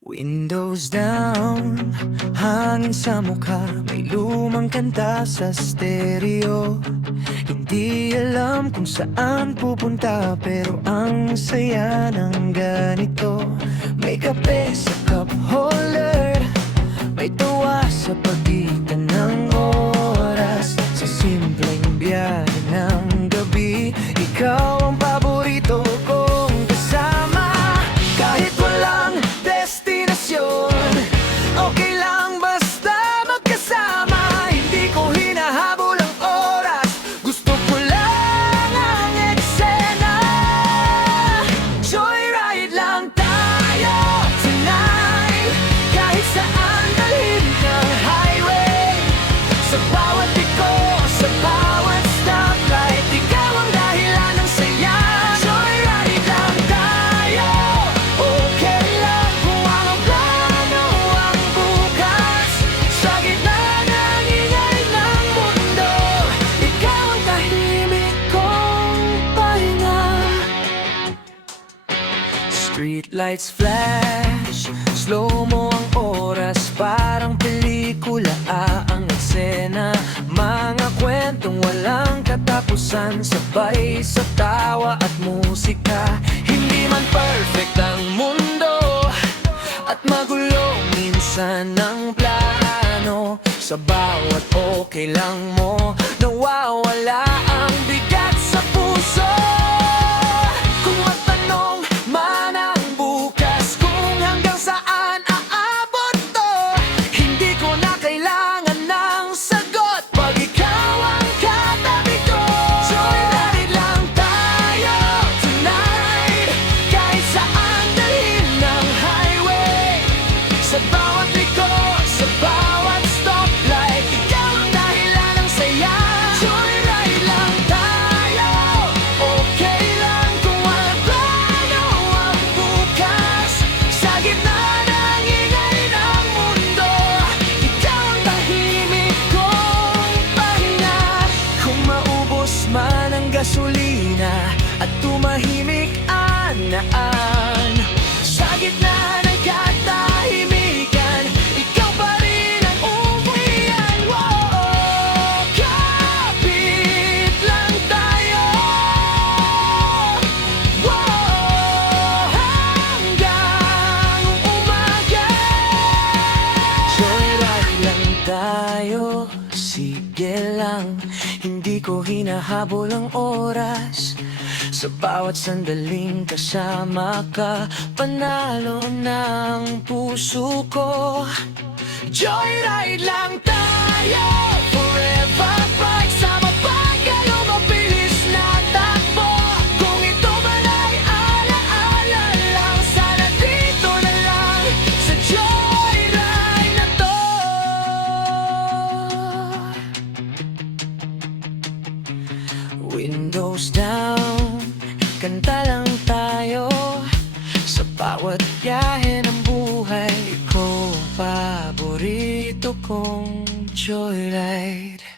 Windows down, hangin sa mukha, may lumang kanta sa stereo. Hindi alam kung saan pupunta, pero ang saya ng ganito. May kape sa cup holder, may tuwa sa pagitan ng oras. Sa simpleng biyahe ng gabi, ikaw ang paborito kong kasama. Kahit walang destinasyon, okay lang basta magkasama. Hindi ko hinahabol ang oras, gusto ko lang ang eksena. Joyride lang tayo tonight, kahit saan dalhin ng highway. Sa bawat liko, sa bawat stoplight, ikaw ang dahilan ng saya. Joyride lang tayo, okay lang kung ang plano ang bukas. Sa gitna ng ingay ng mundo, ikaw ang tahimik kong pahinga. Streetlights flash, slow-mo ang oras, parang pelikula ang eksena. Mga kwentong walang katapusan, sabay sa tawa at musika. Hindi man perfect ang mundo, at magulo minsan ang plano. Sa bawat okay lang mo, nawawala ang bigat sa puso. Kung magtanong man ang bukas, kung hanggang saan aabot to, hindi ko na kailangan ng sagot pag ikaw ang katabi ko. Joyride lang tayo tonight, kahit saan dalhin ng highway. Sa bawat liko, sa bawat stoplight, ikaw ang dahilan ng saya. Joyride lang tayo, okay lang kung walang plano ang bukas. Sa gitna ng ingay ng mundo, ikaw ang tahimik kong pahinga. Kung maubos man ang gasolina at tumahimik ang sa gitna ng katahimikan, ikaw pa rin ang umuwian. Wow, kapit lang tayo. Wow, hanggang umaga. Joyride lang tayo, sige lang. Hindi ko hinahabol ang oras. Sa bawat sandaling kasama ka, panalo ng puso ko. Joyride lang tayo, forever bright. Sama pa kayo, mabilis na takbo. Kung ito man ay alaala lang, sana dito na lang sa joyride na to. Windows down, kanta lang tayo. Sa bawat biyahe ng buhay ko, paborito kong joyride.